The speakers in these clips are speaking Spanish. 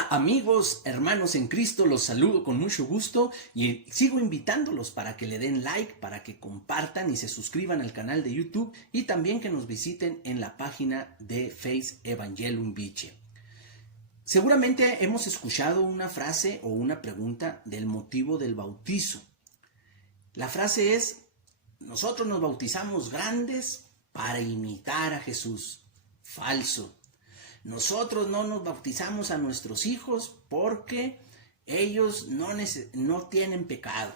Hola amigos, hermanos en Cristo, los saludo con mucho gusto y sigo invitándolos para que le den like, para que compartan y se suscriban al canal de YouTube y también que nos visiten en la página de Face Evangelium Viche. Seguramente hemos escuchado una frase o una pregunta del motivo del bautizo. La frase es: nosotros nos bautizamos grandes para imitar a Jesús. Falso. Nosotros no nos bautizamos a nuestros hijos porque ellos no tienen pecado.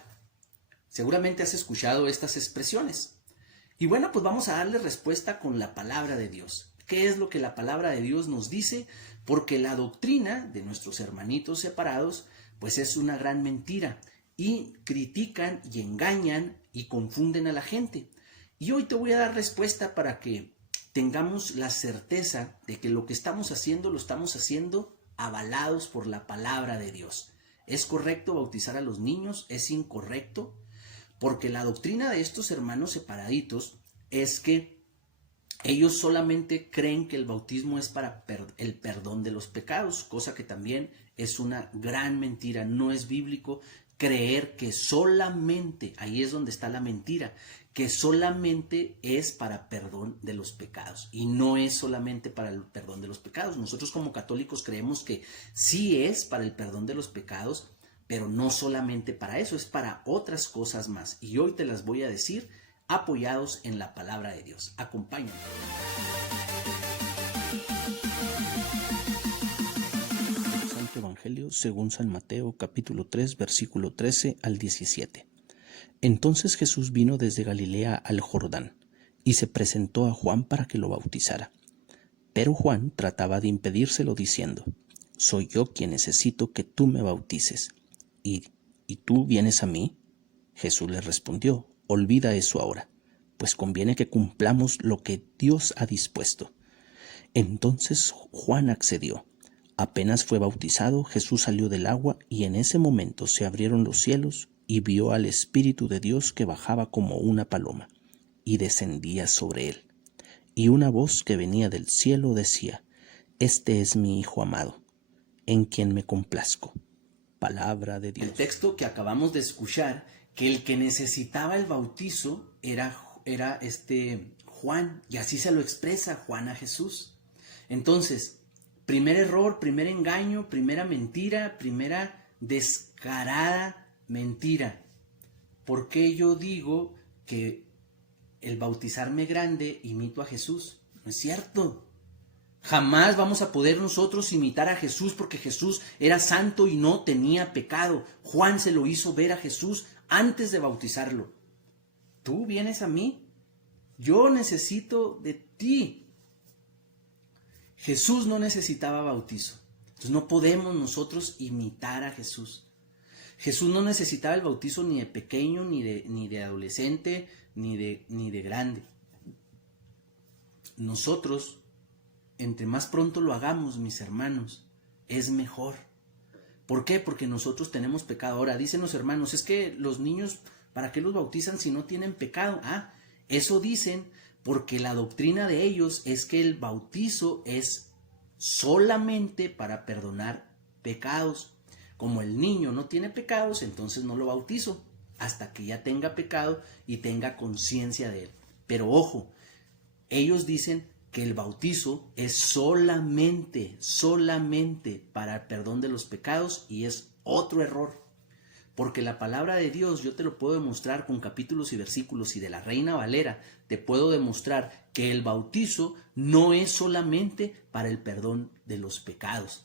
Seguramente has escuchado estas expresiones. Y bueno, pues vamos a darle respuesta con la palabra de Dios. ¿Qué es lo que la palabra de Dios nos dice? Porque la doctrina de nuestros hermanitos separados, pues es una gran mentira. Y critican y engañan y confunden a la gente. Y hoy te voy a dar respuesta para que tengamos la certeza de que lo que estamos haciendo lo estamos haciendo avalados por la palabra de Dios. ¿Es correcto bautizar a los niños? ¿Es incorrecto? Porque la doctrina de estos hermanos separaditos es que ellos solamente creen que el bautismo es para el perdón de los pecados, cosa que también es una gran mentira. No es bíblico creer que solamente, ahí es donde está la mentira, que solamente es para perdón de los pecados y no es solamente para el perdón de los pecados. Nosotros como católicos creemos que sí es para el perdón de los pecados, pero no solamente para eso, es para otras cosas más. Y hoy te las voy a decir apoyados en la palabra de Dios. Acompáñame. Santo Evangelio según San Mateo, capítulo 3, versículo 13 al 17. Entonces Jesús vino desde Galilea al Jordán y se presentó a Juan para que lo bautizara. Pero Juan trataba de impedírselo diciendo: «Soy yo quien necesito que tú me bautices. ¿Y tú vienes a mí?» Jesús le respondió: «Olvida eso ahora, pues conviene que cumplamos lo que Dios ha dispuesto». Entonces Juan accedió. Apenas fue bautizado, Jesús salió del agua y en ese momento se abrieron los cielos y vio al Espíritu de Dios que bajaba como una paloma y descendía sobre él. Y una voz que venía del cielo decía: «Este es mi Hijo amado, en quien me complazco». Palabra de Dios. El texto que acabamos de escuchar, que el que necesitaba el bautizo era Juan, y así se lo expresa Juan a Jesús. Entonces, primer error, primer engaño, primera mentira, primera descarada mentira. ¿Por qué yo digo que el bautizarme grande imito a Jesús? No es cierto. Jamás vamos a poder nosotros imitar a Jesús porque Jesús era santo y no tenía pecado. Juan se lo hizo ver a Jesús antes de bautizarlo. ¿Tú vienes a mí? Yo necesito de ti. Jesús no necesitaba bautizo. Entonces no podemos nosotros imitar a Jesús. Jesús no necesitaba el bautizo ni de pequeño, ni de adolescente, ni de grande. Nosotros, entre más pronto lo hagamos, mis hermanos, es mejor. ¿Por qué? Porque nosotros tenemos pecado. Ahora, dicen los hermanos, es que los niños, ¿para qué los bautizan si no tienen pecado? Eso dicen porque la doctrina de ellos es que el bautizo es solamente para perdonar pecados. Como el niño no tiene pecados, entonces no lo bautizo hasta que ya tenga pecado y tenga conciencia de él. Pero ojo, ellos dicen que el bautizo es solamente para el perdón de los pecados, y es otro error. Porque la palabra de Dios, yo te lo puedo demostrar con capítulos y versículos, y de la Reina Valera te puedo demostrar que el bautizo no es solamente para el perdón de los pecados.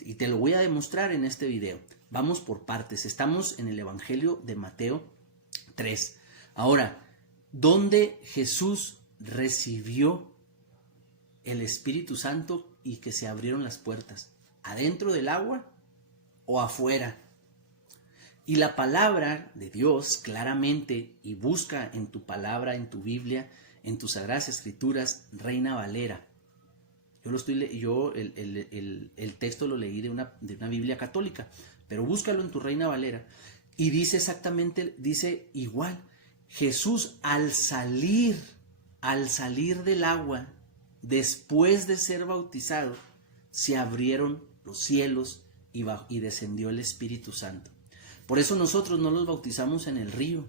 Y te lo voy a demostrar en este video. Vamos por partes. Estamos en el Evangelio de Mateo 3. Ahora, ¿dónde Jesús recibió el Espíritu Santo y que se abrieron las puertas? ¿Adentro del agua o afuera? Y la palabra de Dios claramente, y busca en tu palabra, en tu Biblia, en tus Sagradas Escrituras, Reina Valera. El texto lo leí de una Biblia católica, pero búscalo en tu Reina Valera y dice exactamente, dice igual: Jesús al salir del agua, después de ser bautizado, se abrieron los cielos y descendió el Espíritu Santo. Por eso nosotros no los bautizamos en el río,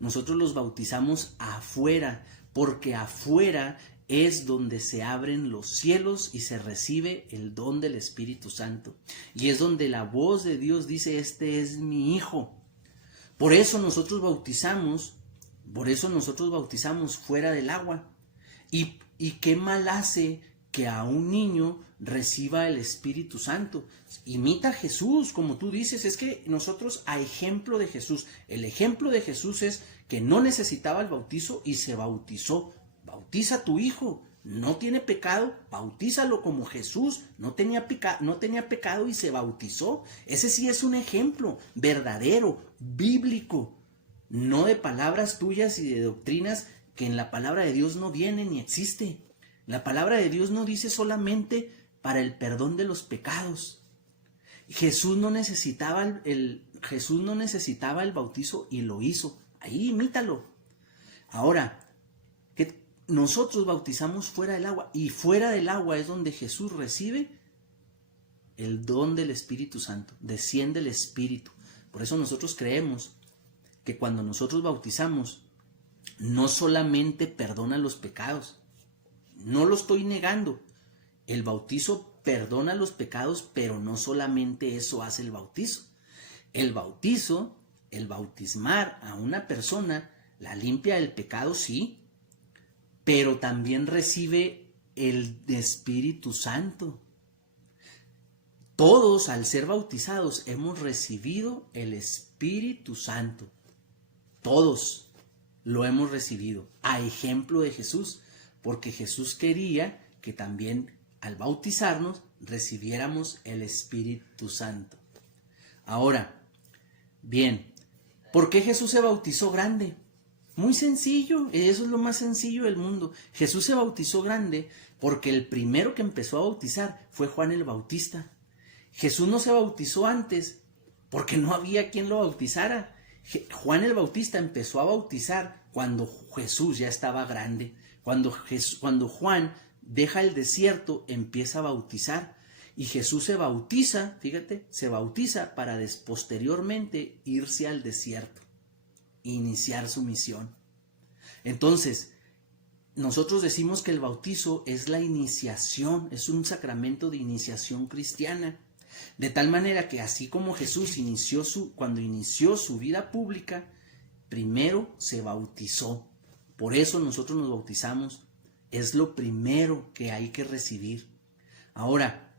nosotros los bautizamos afuera, porque afuera es donde se abren los cielos y se recibe el don del Espíritu Santo. Y es donde la voz de Dios dice: este es mi Hijo. Por eso nosotros bautizamos fuera del agua. ¿Y qué mal hace que a un niño reciba el Espíritu Santo? Imita a Jesús, como tú dices. Es que nosotros, a ejemplo de Jesús, el ejemplo de Jesús es que no necesitaba el bautizo y se bautizó. Bautiza a tu hijo, no tiene pecado, bautízalo como Jesús, no tenía pecado y se bautizó. Ese sí es un ejemplo verdadero, bíblico, no de palabras tuyas y de doctrinas que en la palabra de Dios no viene ni existe. La palabra de Dios no dice solamente para el perdón de los pecados. Jesús no necesitaba el bautizo y lo hizo. Ahí imítalo. Ahora, que nosotros bautizamos fuera del agua, y fuera del agua es donde Jesús recibe el don del Espíritu Santo, desciende el Espíritu. Por eso nosotros creemos que cuando nosotros bautizamos, no solamente perdona los pecados, no lo estoy negando, el bautizo perdona los pecados, pero no solamente eso hace el bautizo. El bautizo, el bautismar a una persona, la limpia del pecado, sí, pero también recibe el Espíritu Santo. Todos, al ser bautizados, hemos recibido el Espíritu Santo. Todos lo hemos recibido, a ejemplo de Jesús, porque Jesús quería que también al bautizarnos recibiéramos el Espíritu Santo. Ahora, bien, ¿por qué Jesús se bautizó grande? Muy sencillo, eso es lo más sencillo del mundo. Jesús se bautizó grande porque el primero que empezó a bautizar fue Juan el Bautista. Jesús no se bautizó antes porque no había quien lo bautizara. Juan el Bautista empezó a bautizar cuando Jesús ya estaba grande. Cuando Juan deja el desierto, empieza a bautizar. Y Jesús se bautiza, fíjate, se bautiza para posteriormente irse al desierto, iniciar su misión. Entonces, nosotros decimos que el bautizo es la iniciación, es un sacramento de iniciación cristiana. De tal manera que así como Jesús cuando inició su vida pública, primero se bautizó. Por eso nosotros nos bautizamos. Es lo primero que hay que recibir. Ahora,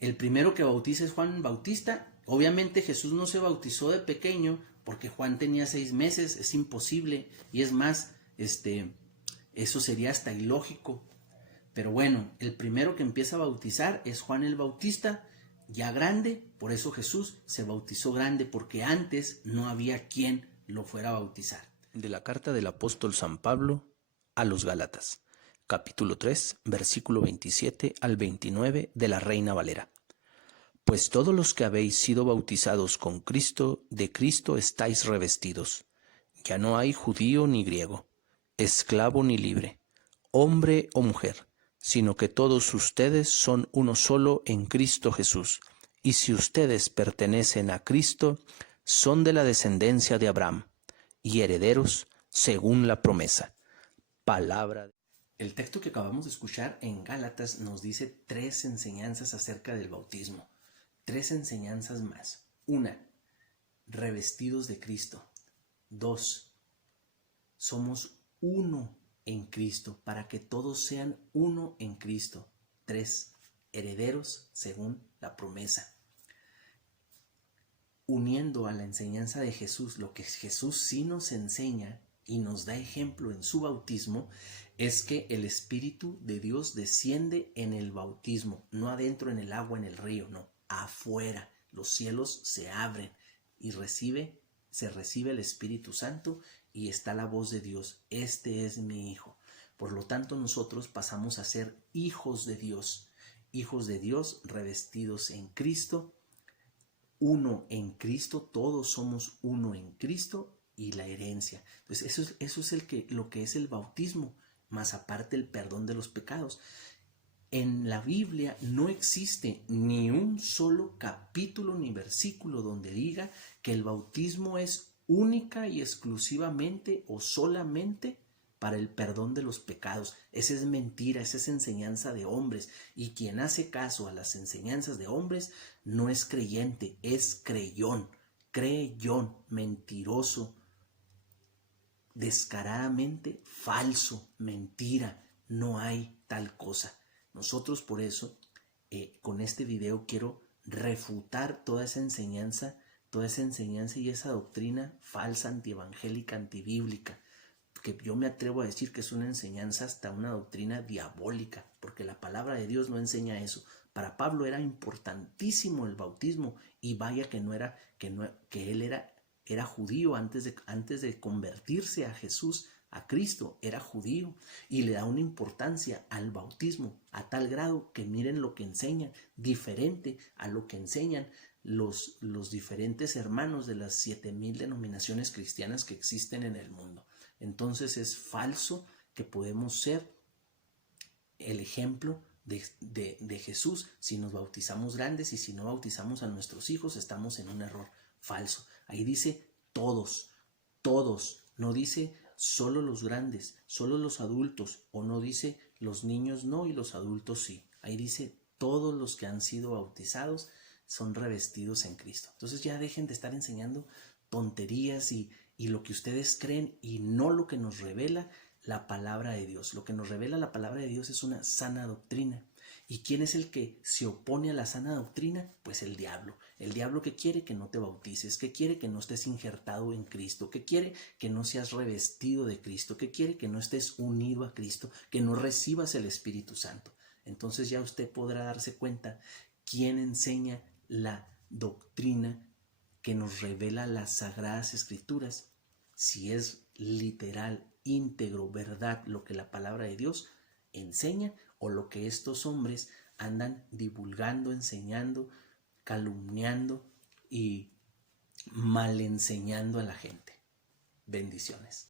el primero que bautiza es Juan Bautista. Obviamente Jesús no se bautizó de pequeño porque Juan tenía 6 meses. Es imposible. Y es más, eso sería hasta ilógico. Pero bueno, el primero que empieza a bautizar es Juan el Bautista, ya grande. Por eso Jesús se bautizó grande, porque antes no había quien lo fuera a bautizar. De la carta del apóstol San Pablo a los Gálatas, capítulo 3, versículo 27 al 29 de la Reina Valera. Pues todos los que habéis sido bautizados con Cristo, de Cristo estáis revestidos. Ya no hay judío ni griego, esclavo ni libre, hombre o mujer, sino que todos ustedes son uno solo en Cristo Jesús. Y si ustedes pertenecen a Cristo, son de la descendencia de Abraham, y herederos según la promesa. Palabra. El texto que acabamos de escuchar en Gálatas nos dice 3 enseñanzas acerca del bautismo. 3 enseñanzas más. 1, revestidos de Cristo. 2, somos uno en Cristo, para que todos sean uno en Cristo. 3, herederos según la promesa. Uniendo a la enseñanza de Jesús, lo que Jesús sí nos enseña y nos da ejemplo en su bautismo, es que el Espíritu de Dios desciende en el bautismo, no adentro en el agua, en el río, no, afuera. Los cielos se abren y se recibe el Espíritu Santo y está la voz de Dios: este es mi Hijo. Por lo tanto, nosotros pasamos a ser hijos de Dios revestidos en Cristo, uno en Cristo, todos somos uno en Cristo, y la herencia. Entonces eso es lo que es el bautismo, más aparte el perdón de los pecados. En la Biblia no existe ni un solo capítulo ni versículo donde diga que el bautismo es única y exclusivamente o solamente para el perdón de los pecados. Esa es mentira, esa es enseñanza de hombres. Y quien hace caso a las enseñanzas de hombres no es creyente, es creyón, mentiroso, descaradamente falso, mentira. No hay tal cosa. Nosotros por eso, con este video quiero refutar toda esa enseñanza y esa doctrina falsa, antievangélica, antibíblica, que yo me atrevo a decir que es una enseñanza, hasta una doctrina diabólica, porque la palabra de Dios no enseña eso. Para Pablo era importantísimo el bautismo, y vaya que él era judío antes de convertirse a Jesús, a Cristo, era judío, y le da una importancia al bautismo a tal grado que miren lo que enseñan, diferente a lo que enseñan los diferentes hermanos de las 7,000 denominaciones cristianas que existen en el mundo. Entonces es falso que podemos ser el ejemplo de Jesús si nos bautizamos grandes, y si no bautizamos a nuestros hijos estamos en un error falso. Ahí dice todos, no dice solo los grandes, solo los adultos, o no dice los niños no y los adultos sí. Ahí dice todos los que han sido bautizados son revestidos en Cristo. Entonces ya dejen de estar enseñando tonterías y lo que ustedes creen, y no lo que nos revela la palabra de Dios. Lo que nos revela la palabra de Dios es una sana doctrina. ¿Y quién es el que se opone a la sana doctrina? Pues el diablo. El diablo, que quiere que no te bautices, que quiere que no estés injertado en Cristo, que quiere que no seas revestido de Cristo, que quiere que no estés unido a Cristo, que no recibas el Espíritu Santo. Entonces ya usted podrá darse cuenta quién enseña la doctrina que nos revela las Sagradas Escrituras, si es literal, íntegro, verdad lo que la palabra de Dios enseña, o lo que estos hombres andan divulgando, enseñando, calumniando y mal enseñando a la gente. Bendiciones.